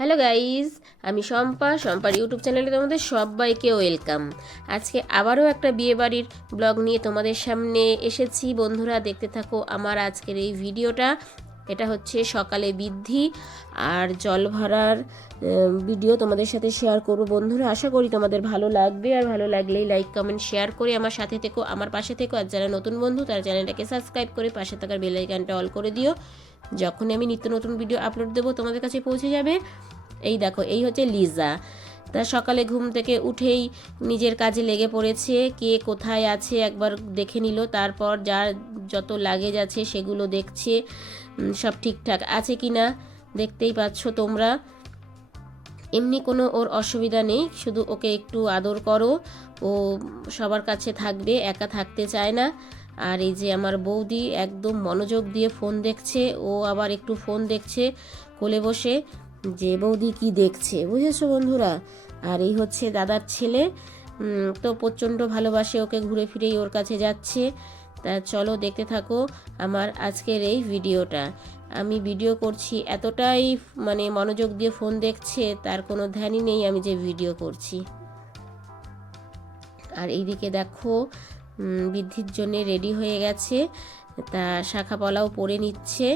Hello guys আমি Shampa. শম্পার YouTube চ্যানেলে তোমাদের সবাইকে ওয়েলকাম। আজকে আবারও একটা বিয়েবাড়ির ব্লগ নিয়ে তোমাদের সামনে এসেছি। বন্ধুরা, দেখতে থাকো আমার আজকের এই ভিডিওটা। এটা হচ্ছে সকালে বৃদ্ধি আর জল ভরার ভিডিও তোমাদের সাথে শেয়ার করব বন্ধুরা। আশা করি তোমাদের ভালো লাগবে আর ভালো লাগলেই লাইক কমেন্ট শেয়ার করে আমার সাথে থেকো, আমার পাশে থেকো। আর যারা নতুন বন্ধু, তারা চ্যানেলটাকে সাবস্ক্রাইব করে পাশে থাকার বেল আইকনটা অল করে দিও। যখনই আমি নিত্য নতুন ভিডিও আপলোড দেবো, তোমাদের কাছে পৌঁছে যাবে। এই দেখো, এই হচ্ছে লিজা। তা সকালে ঘুম থেকে উঠেই নিজের কাজে লেগে পড়েছে, কে কোথায় আছে একবার দেখে নিল। তারপর যার যত লাগেজ আছে সেগুলো দেখছে। সব ঠিকঠাক আছে কি না দেখতেই পাচ্ছ তোমরা। এমনি কোনো ওর অসুবিধা নেই, শুধু ওকে একটু আদর করো। ও সবার কাছে থাকবে, একা থাকতে চায় না। আর এই যে আমার বৌদি একদম মনোযোগ দিয়ে ফোন দেখছে, ও আবার একটু ফোন দেখছে কোলে বসে, যে বৌদি কি দেখছে, বুঝেছ বন্ধুরা? আর এই হচ্ছে দাদার ছেলে তো প্রচণ্ড ভালোবাসে ওকে, ঘুরে ফিরেই ওর কাছে যাচ্ছে। তা চলো দেখতে থাকো আমার আজকের এই ভিডিওটা। আমি ভিডিও করছি এতটাই মানে মনোযোগ দিয়ে ফোন দেখছে, তার কোনো ধ্যানই নেই আমি যে ভিডিও করছি। আর এইদিকে দেখো বৃদ্ধির জন্য রেডি হয়ে গেছে, তা শাখা পলাও পরে নিচ্ছে।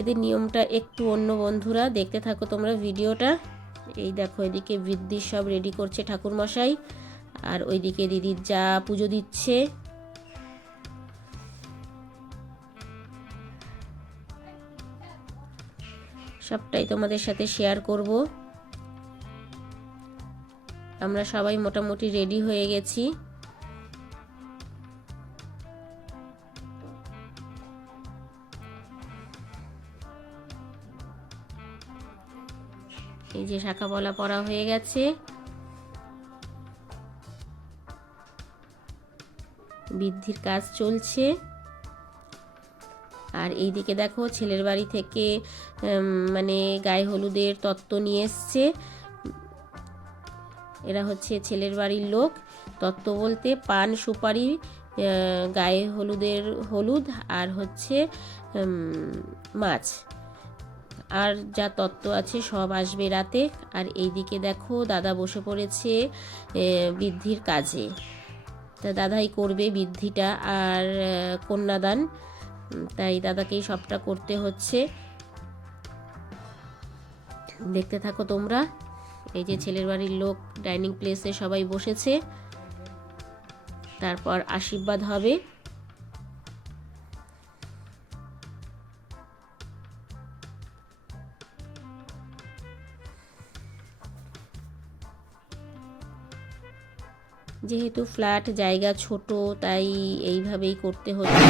এদের নিয়মটা একটু অন্য বন্ধুরা, দেখতে থাকো তোমরা ভিডিওটা। এই দেখো, এদিকে বৃদ্ধি সব রেডি করছে ঠাকুরমশাই। আর ওইদিকে দিদির যা পুজো দিচ্ছে। সবটাই তোমাদের সাথে শেয়ার করব। আমরা সবাই মোটামুটি রেডি হয়ে গেছি। এই যে শাখা বলা পড়া হয়ে গেছে। বৃদ্ধির কাজ চলছে। আর এইদিকে দেখো ছেলের বাড়ি থেকে মানে গায়ে হলুদের তত্ত্ব নিয়ে এসছে। এরা হচ্ছে ছেলের বাড়ির লোক। তত্ত্ব বলতে পান, সুপারি গায়ে হলুদের হলুদ আর হচ্ছে মাছ। আর যা তত্ত্ব আছে সব আসবে রাতে। আর এইদিকে দেখো দাদা বসে পড়েছে বৃদ্ধির কাজে। তা দাদাই করবে বৃদ্ধিটা আর কন্যাদান। তাই দাদাকেই সবটা করতে হচ্ছে। দেখতে থাকো তোমরা, এই যে ছেলের বাড়ির লোক ডাইনিং প্লেসে সবাই বসেছে। তারপর আশীর্বাদ হবে। যেহেতু ফ্ল্যাট জায়গা ছোট তাই এইভাবেই করতে হচ্ছে।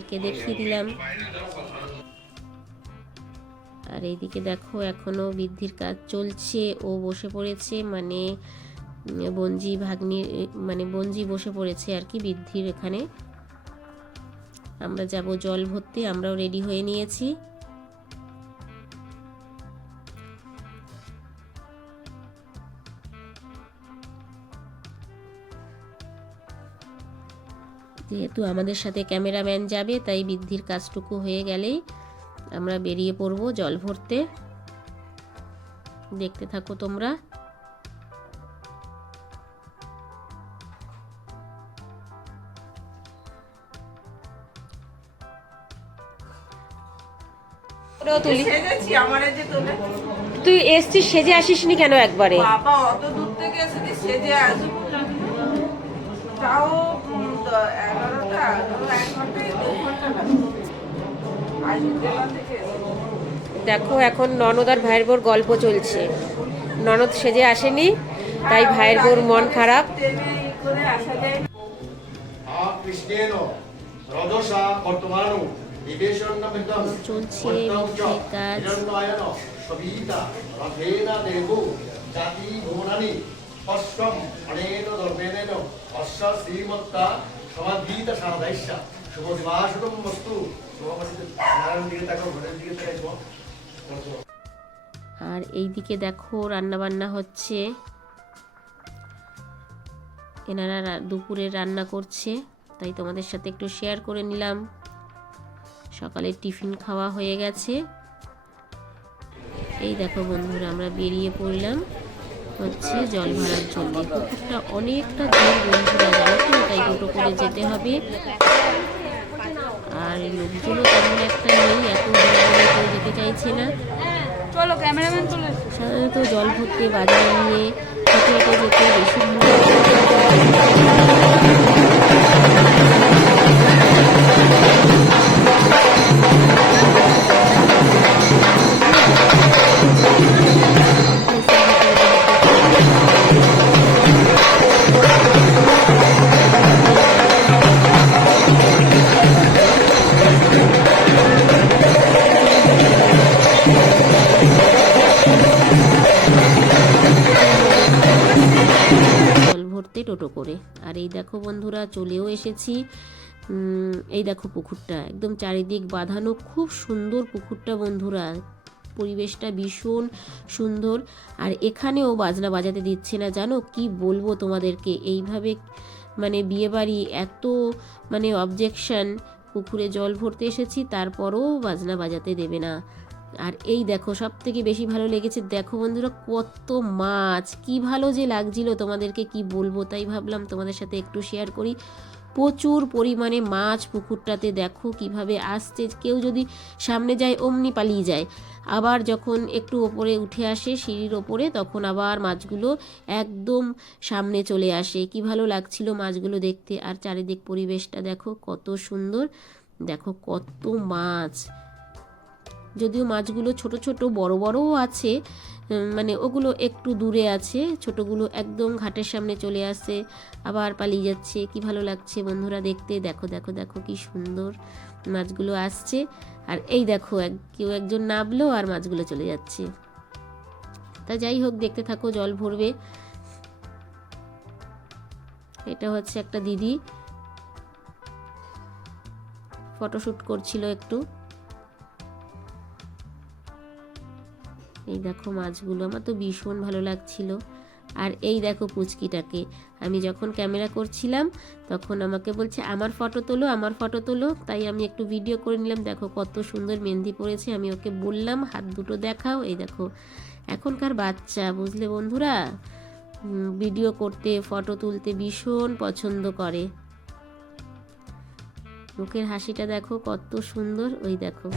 তোমাদেরকে দেখিয়ে দিলাম। আর এইদিকে দেখো, এখনও বৃদ্ধির কাজ চলছে। ও বসে পড়েছে মানে বঞ্জি ভাগ্নি মানে বঞ্জি বসে পড়েছে আর কি বৃদ্ধির এখানে। আমরা যাব জল ভর্তি, আমরাও রেডি হয়ে নিয়েছি। যেহেতু আমাদের সাথে ক্যামেরাম্যান যাবে তাই বৃদ্ধির কাজটুকু হয়ে গেলেই আমরা বেরিয়ে পড়ব জল ভরতে। দেখতে থাকো তোমরা। তুলি। সেজেছি আমার এই যে তোলে। তুই এসছিস সেজে আসিসনি কেন একবারে? বাবা অত দূর থেকে এসেছি সেজে আসব। তাও দেখো এখন ননদ আর ভাইয়ের বোর গল্প চলছে। ননদ সেজে আসেনি তাই ভাইয়ের বোর মন খারাপ। চলছে অশ্বম অনেন ধর্মেন অশ্ব শ্রীমত্তা সমাধীত সারদাইস্যা শুভ দিবাশুভম বস্তু শুভমস্তি নারায়ণ দিকে আর দেখো রান্না বান্না হচ্ছে। এনারা দুপুরে রান্না করছে। তাই তোমাদের সাথে একটু শেয়ার করে নিলাম। সকালের টিফিন খাওয়া হয়ে গেছে। এই দেখো বন্ধুরা, আমরা বেরিয়ে পড়লাম। হচ্ছে জল ভরার জন্য। পুকুরটা অনেকটা দূর বন্ধুরা যাবে তো? তাই টোটো করে যেতে হবে। আর লোকজনও তেমন একটা নেই এত দূর বলে কেউ যেতে চাইছে না। সাধারণত জল ভর্তি বাজারে নিয়ে হেঁটে হেঁটে যেতে বেশি করে। আর এই দেখো বন্ধুরা, চলেও এসেছি। এই দেখো পুকুরটা, একদম চারিদিক বাঁধানো, খুব সুন্দর পুকুরটা বন্ধুরা। পরিবেশটা ভীষণ সুন্দর। আর এখানেও বাজনা বাজাতে দিচ্ছে না, জানো? কি বলব তোমাদেরকে? এইভাবে মানে বিয়েবাড়ি এত মানে অবজেকশন পুকুরে জল ভরতে এসেছি, তারপরও বাজনা বাজাতে দেবে না। আর এই দেখো সব থেকে বেশি ভালো লেগেছে, দেখো বন্ধুরা কত মাছ, কি ভালো যে লাগছিল তোমাদেরকে কি বলব, তাই ভাবলাম তোমাদের সাথে একটু শেয়ার করি। প্রচুর পরিমাণে মাছ পুকুরটাতে দেখো কীভাবে আসছে, কেউ যদি সামনে যায় অমনি পালিয়ে যায়। আবার যখন একটু ওপরে উঠে আসে সিঁড়ির ওপরে, তখন আবার মাছগুলো একদম সামনে চলে আসে। কি ভালো লাগছিল মাছগুলো দেখতে, আর চারিদিক পরিবেশটা দেখো কত সুন্দর, দেখো কত মাছ। যদিও মাছগুলো ছোট ছোট, বড় বড়ও আছে মানে ওগুলো একটু দূরে আছে, ছোটগুলো একদম ঘাটের সামনে চলে আসে, আবার পালিয়ে যাচ্ছে, কি ভালো লাগছে বন্ধুরা দেখতে, দেখো দেখো দেখো কি সুন্দর মাছগুলো আসছে, আর এই দেখো এক, কেউ একজন নামলো আর মাছগুলো চলে যাচ্ছে। তা যাই হোক, দেখতে থাকো, জল ভরবে। এটা হচ্ছে একটা দিদি। ফটোশ্যুট করছিল একটু। এই দেখো মাছগুলো, আমার তো ভীষণ ভালো লাগছিল। আর এই দেখো পুচকিটাকে, আমি যখন ক্যামেরা করছিলাম, তখন আমাকে বলছে, আমার ফটো তোলো, আমার ফটো তোলো। তাই আমি একটু ভিডিও করে নিলাম, দেখো কত সুন্দর মেহেন্দি পড়েছে আমি ওকে বললাম, হাত দুটো দেখাও। এই দেখো, এখনকার বাচ্চা, বুঝলে বন্ধুরা? ভিডিও করতে, ফটো তুলতে ভীষণ পছন্দ করে। মুখের হাসিটা দেখো কত সুন্দর ওই দেখো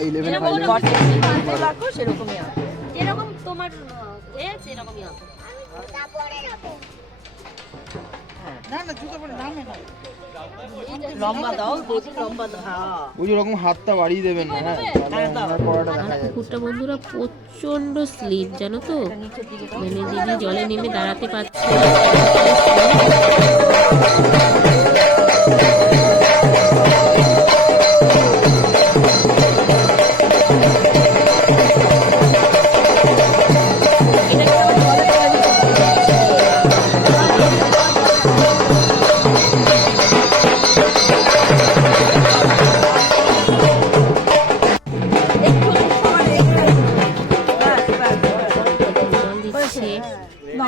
ফুল আঁকো সেরকমই আঁকো যেরকম তোমার এ সেরকমই আঁকো হ্যাঁ। হ্যাঁ বন্ধুরা প্রচণ্ড স্লিপ জানো তো? মানে দিদি জলে নেমে দাঁড়াতে পারছে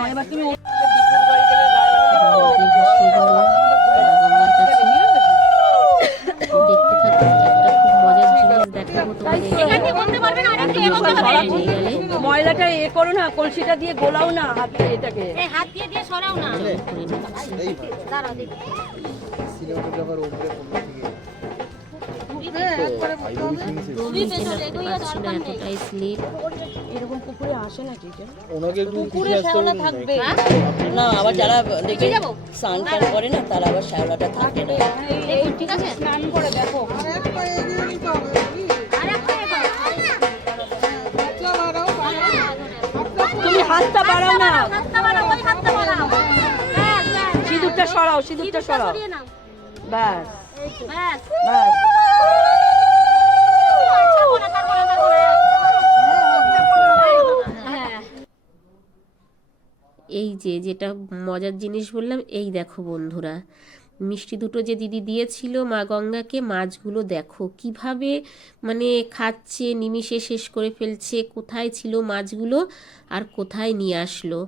হয়ে গেলে ময়লাটা এ করো না কলসিটা দিয়ে গোলাও না হাতে এটাকে। হাত দিয়ে দিয়ে সরাও না। খুবই দরকার নেই। এরকম পুকুরে আসে নাকি ওনাকে একটু পুকুরে শ্যাওলা থাকবে। না আবার যারা দেখে স্নান টান করে না তারা আবার শ্যাওলাটা থাকে না। ঠিক আছে। স্নান করে দেখো। তুমি হাতটা বাড়াও না। হাতটা বাড়াও, ওই হাতটা বাড়াও। ব্যাস, ব্যাস, সিঁদুরটা সরাও। সিঁদুরটা সরাও। ব্যাস। ব্যাস। ব্যাস। এই যে, যেটা মজার জিনিস বললাম, এই দেখো বন্ধুরা। মিষ্টি দুটো যে দিদি দিয়েছিল মা গঙ্গাকে, মাছগুলো দেখো কীভাবে মানে খাচ্ছে, নিমিষে শেষ করে ফেলছে, কোথায় ছিল মাছগুলো আর কোথায় নিয়ে আসলো।